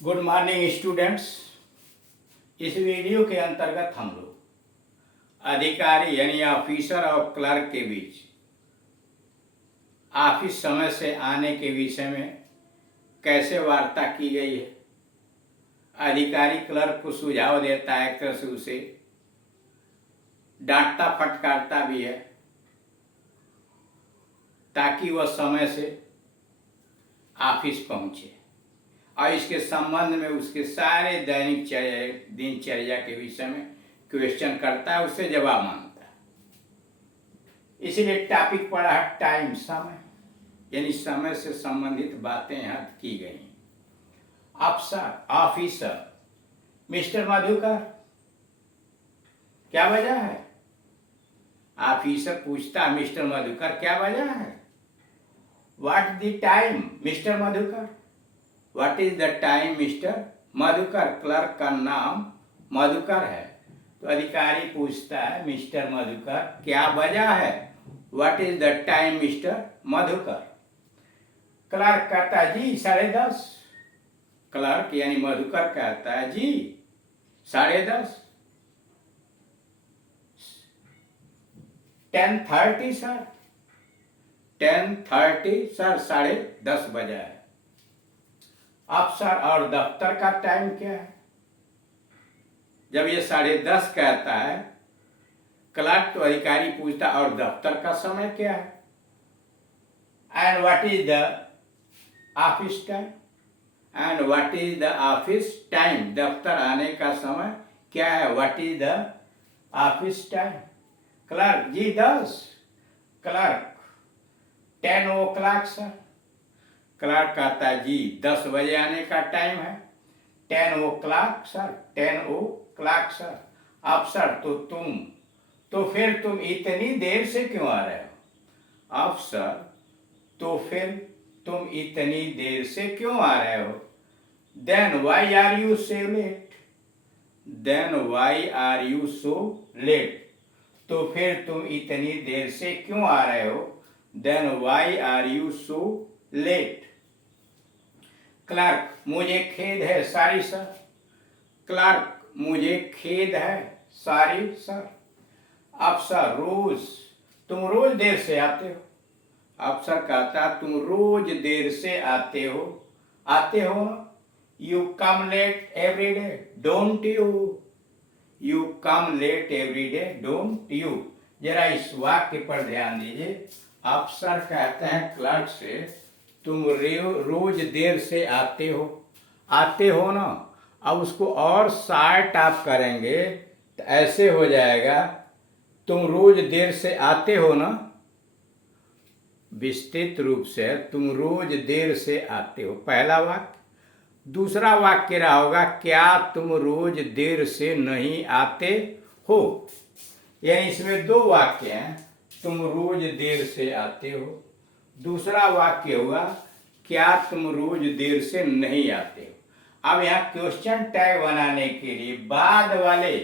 Good morning students. इस video के अंतर्गत हम लोग अधिकारी यानी ऑफिसर और क्लर्क के बीच ऑफिस समय से आने के विषय में कैसे वार्ता की गई है। अधिकारी क्लर्क को सुझाव देता है, एक तरह से उसे डांटता फटकारता भी है ताकि वह समय से ऑफिस पहुंचे, और इसके संबंध में उसके सारे दैनिक दिनचर्या के विषय में क्वेश्चन करता है, उससे जवाब मांगता है। इसलिए टॉपिक पड़ा है टाइम, समय, यानी समय से संबंधित बातें यहाँ की गई। अफसर, ऑफिसर, मिस्टर मधुकर, क्या वजह है? ऑफिसर पूछता मिस्टर मधुकर क्या वजह है? What the time mister Madhukar? What is the time mister Madhukar? Clerk का नाम मधुकर है, तो अधिकारी पूछता है मिस्टर मधुकर क्या वजह है? What is the time mister Madhukar? Clerk कहता है जी 10:30। क्लर्क यानी मधुकर कहता है जी 10:30। 10:30 सर। 10:30 सर, 10:30 बजा है। अफसर और दफ्तर का टाइम क्या है? जब ये 10:30 कहता है क्लर्क, तो अधिकारी पूछता और दफ्तर का समय क्या है? And what is the office time? And what is the office time? दफ्तर आने का समय क्या है? What is the office time? Clerk जी 10। Clerk 10 o'clock sir. क्लर्क कहता है जी 10 बजे आने का टाइम है। 10 o'clock सर, 10 o'clock सर। अफसर तो फिर तुम इतनी देर से क्यों आ रहे हो? अफसर तो फिर तुम इतनी देर से क्यों आ रहे हो? Then why are you so late? Then why are you so late? तो फिर तुम इतनी देर से क्यों आ रहे हो? Then why are you so late? Clerk मुझे खेद है, सॉरी सर। क्लर्क मुझे खेद है, सॉरी सर। अफसर तुम रोज देर से आते हो। अफसर कहता तुम रोज देर से आते हो। You come late every day, don't you? You come late every day, don't you? जरा इस वाक्य पर ध्यान दीजिए। अफसर कहते हैं क्लर्क से तुम रोज देर से आते हो ना। अब उसको और शार्ट आप करेंगे तो ऐसे हो जाएगा, तुम रोज देर से आते हो ना। विस्तृत रूप से तुम रोज देर से आते हो, पहला वाक्य। दूसरा वाक्य रहा होगा क्या तुम रोज देर से नहीं आते हो? यानी इसमें दो वाक्य हैं, तुम रोज देर से आते हो। दूसरा वाक्य हुआ क्या तुम रोज देर से नहीं आते हो। अब यहाँ क्वेश्चन टैग बनाने के लिए बाद वाले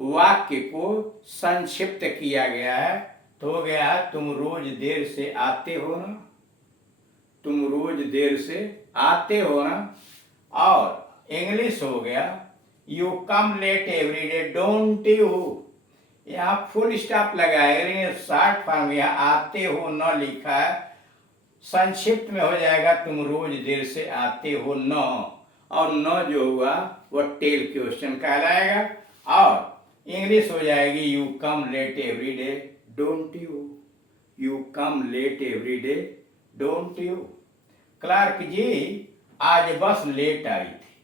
वाक्य को संक्षिप्त किया गया है, तो हो गया तुम रोज देर से आते हो ना। तुम रोज देर से आते हो ना। और इंग्लिश हो गया you come late every day, don't you? यहाँ फुल स्टॉप लगाएगा, शॉर्ट फॉर्म यहाँ आते हो न लिखा है, संक्षिप्त में हो जाएगा तुम रोज देर से आते हो न। और न जो हुआ वह टेल क्वेश्चन कहलाएगा, और इंग्लिश हो जाएगी you come late every day, don't you? You come late every day, don't you? Clerk ji आज बस लेट आई थी।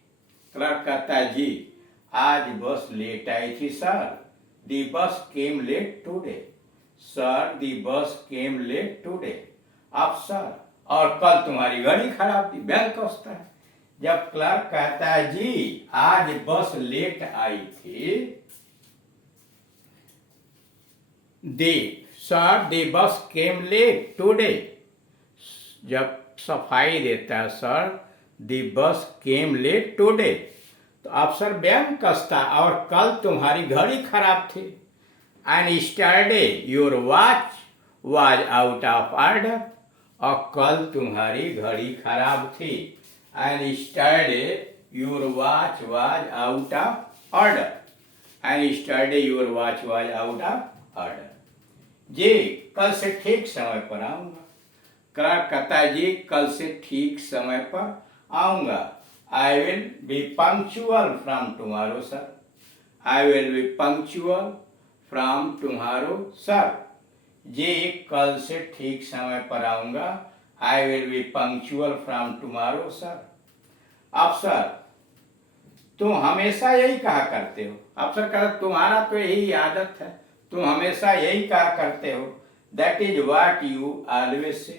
क्लर्क कहता है जी आज बस लेट आई थी सर। दी बस केम लेट टूडे। सर दी बस केम लेट टूडे। अफसर और कल तुम्हारी घड़ी खराब थी, बैंक कसता है। जब क्लर्क कहता है जी आज बस लेट आई थी, दी बस केम लेट टूडे। जब सफाई देता है सर दी बस केम लेट टूडे, तो अफसर बैंक कसता और कल तुम्हारी घड़ी खराब थी। And yesterday your watch was out of order. और कल तुम्हारी घड़ी खराब थी। And yesterday your watch was out of order. And yesterday your watch was out of order. जी कल से ठीक समय पर आऊंगा। क्लार्क कहता है जी कल से ठीक समय पर आऊंगा। I will be punctual from tomorrow sir. I will be punctual from tomorrow sir. जी कल से ठीक समय पर आऊंगा। I will be punctual from tomorrow sir. अफसर तुम हमेशा यही कहा करते हो। अफसर कहता तुम्हारा तो यही आदत है, तुम हमेशा यही कहा करते हो। That is what you always say.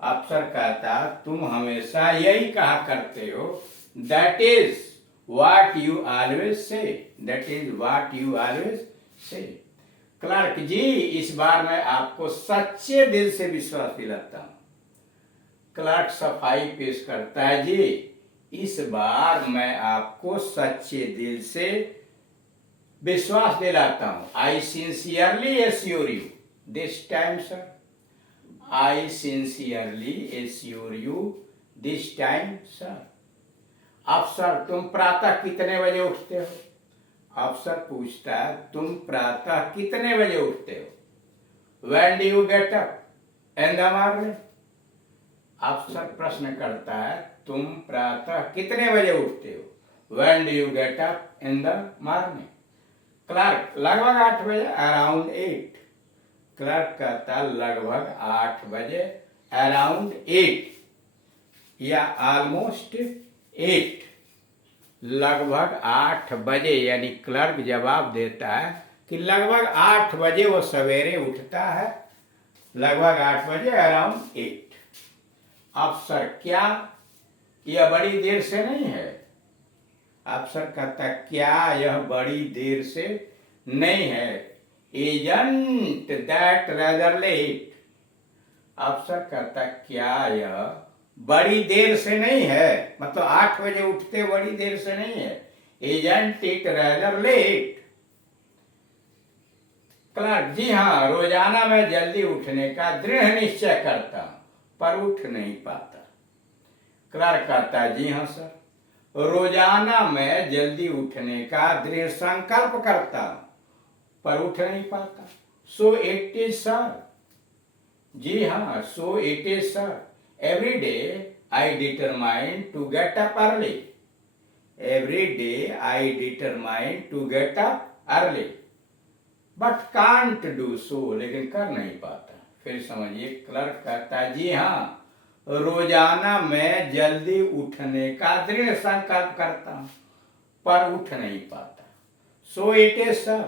अफसर कहता तुम हमेशा यही कहा करते हो। That is what you always say. That is what you always say. Clerk ji इस बार मैं आपको सच्चे दिल से विश्वास दिलाता हूं। क्लर्क सफाई पेश करता है जी इस बार मैं आपको सच्चे दिल से विश्वास दिलाता हूं। I sincerely assure you this time sir. I sincerely assure you this time sir. अफसर तुम प्रातः कितने बजे उठते हो। अफसर पूछता है तुम प्रातः कितने बजे उठते हो। When do you get up in the morning. अफसर प्रश्न करता है तुम प्रातः कितने बजे उठते हो। When do you get up in the morning. Clerk लगभग 8 बजे अराउंड 8। क्लर्क कहता लगभग 8 बजे अराउंड 8 या ऑलमोस्ट 8। लगभग 8 बजे यानी क्लर्क जवाब देता है कि लगभग 8 बजे वो सवेरे उठता है। लगभग 8 बजे अराउंड 8। अफसर क्या यह बड़ी देर से नहीं है। अफसर कहता क्या यह बड़ी देर से नहीं है। Isn't that rather late. अफसर कहता क्या यह बड़ी देर से नहीं है, मतलब 8 बजे उठते बड़ी देर से नहीं है। Isn't it rather late. Clerk ji हाँ रोजाना मैं जल्दी उठने का दृढ़ निश्चय करता हूं पर उठ नहीं पाता। क्लर्क कहता जी हाँ सर रोजाना मैं जल्दी उठने का दृढ़ संकल्प करता हूं पर उठ नहीं पाता। So it is sir. जी हाँ so it is sir. Every day I determine to get up early. Every day I determine to get up early but can't do so. लेकिन कर नहीं पाता। फिर समझिए क्लर्क कहता है जी हाँ रोजाना मैं जल्दी उठने का दृढ़ संकल्प करता हूं पर उठ नहीं पाता। So it is sir.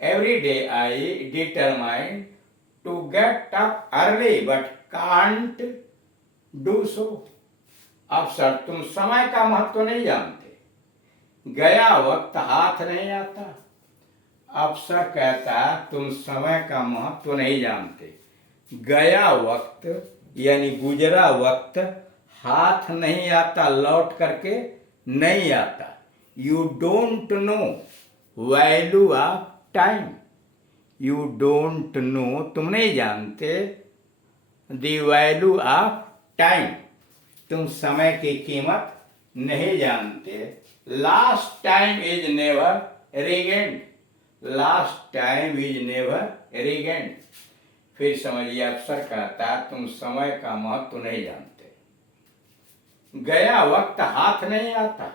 Every day I determine to get up early but can't do so. अफसर तुम समय का महत्व नहीं जानते। गया वक्त हाथ नहीं आता। अफसर कहता तुम समय का महत्व नहीं जानते। गया वक्त यानी गुजरा वक्त हाथ नहीं आता, लौट करके नहीं आता। You don't no value of time. You don't no तुम नहीं जानते द वैल्यू ऑफ टाइम। तुम समय की कीमत नहीं जानते। Last time is never regained. Last time is never regained. फिर समझिए अफसर कहता तुम समय का महत्व नहीं जानते। गया वक्त हाथ नहीं आता।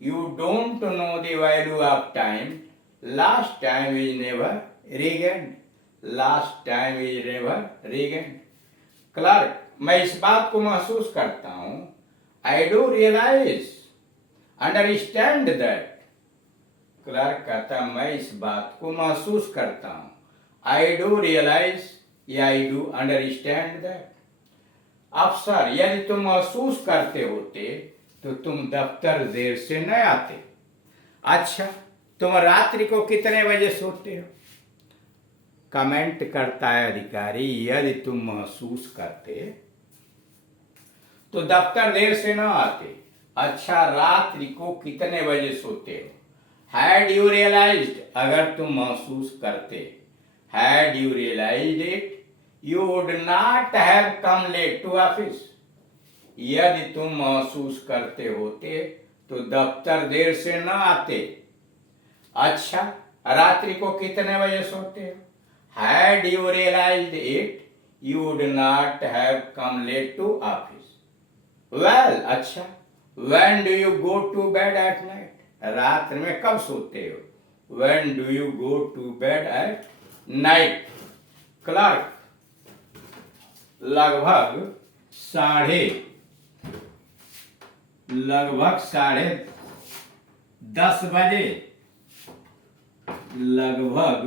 You don't know the value of time. Last time is never regained. Last time is never regained. Clerk मैं इस बात को महसूस करता हूं। I do realize understand that. Clerk कहता मैं इस बात को महसूस करता हूं। आई डू रियलाइज या आई डू अंडरस्टैंड दैट। अफसर यदि तुम महसूस करते होते तो तुम दफ्तर देर से न आते। अच्छा तुम रात्रि को कितने बजे सोते हो। कमेंट करता है अधिकारी यदि तुम महसूस करते तो दफ्तर देर से न आते। अच्छा रात्रि को कितने बजे सोते हो। हैड यू रियलाइज्ड अगर तुम महसूस करते। Had you realized it you would not have come late to office. यदि तुम महसूस करते होते तो दफ्तर देर से न आते। अच्छा, रात्रि को कितने बजे सोते हो? Had you realized it, you would not have come late to office. Well, अच्छा, when do you go to bed at night? रात्र में कब सोते हो? When do you go to bed at night? Clerk, लगभग साढ़े 10 बजे, लगभग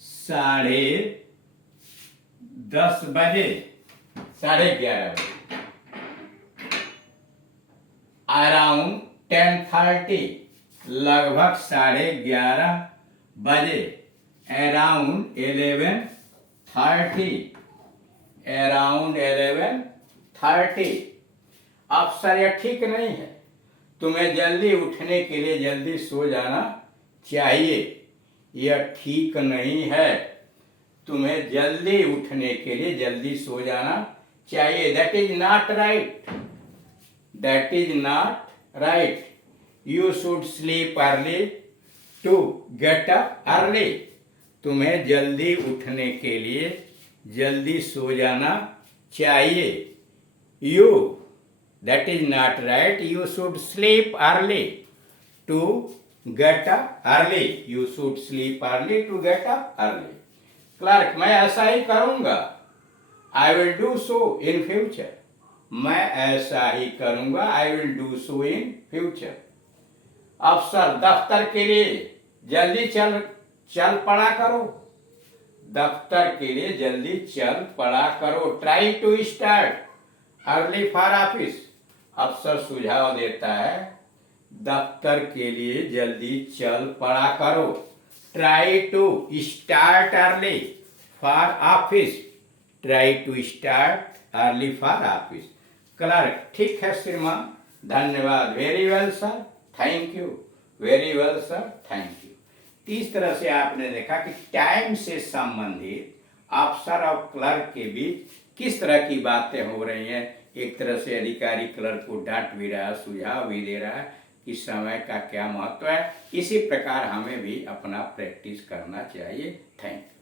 10:30 बजे, 11:30 बजे, अराउंड 10:30, लगभग 11:30 बजे, अराउंड 11:30, अराउंड 11:30। अफसर, यह ठीक नहीं है, तुम्हें जल्दी उठने के लिए जल्दी सो जाना चाहिए। यह ठीक नहीं है, तुम्हें जल्दी उठने के लिए जल्दी सो जाना चाहिए। That is not right, that is not right. You should sleep early to get up early. तुम्हें जल्दी उठने के लिए जल्दी सो जाना चाहिए। You, that is not right, you should sleep early to get up early. You should sleep early to get up early. Clerk, मैं ऐसा ही करूंगा। I will do so in future. मैं ऐसा ही करूंगा। I will do so in future. अफसर, दफ्तर के लिए जल्दी चल पड़ा करो। दफ्तर के लिए जल्दी चल पड़ा करो। Try to start early for office. अफसर सुझाव देता है, दफ्तर के लिए जल्दी चल पड़ा करो। Try to start early for office. Try to start early for office. Clerk, ठीक है श्रीमान, धन्यवाद। Very well sir, thank you. Very well sir, thank you. इस तरह से आपने देखा कि टाइम से संबंधित अफसर और क्लर्क के बीच किस तरह की बातें हो रही हैं। एक तरह से अधिकारी क्लर्क को डांट भी रहा है, सुझाव भी दे रहा है कि समय का क्या महत्व है। इसी प्रकार हमें भी अपना प्रैक्टिस करना चाहिए। Thank you.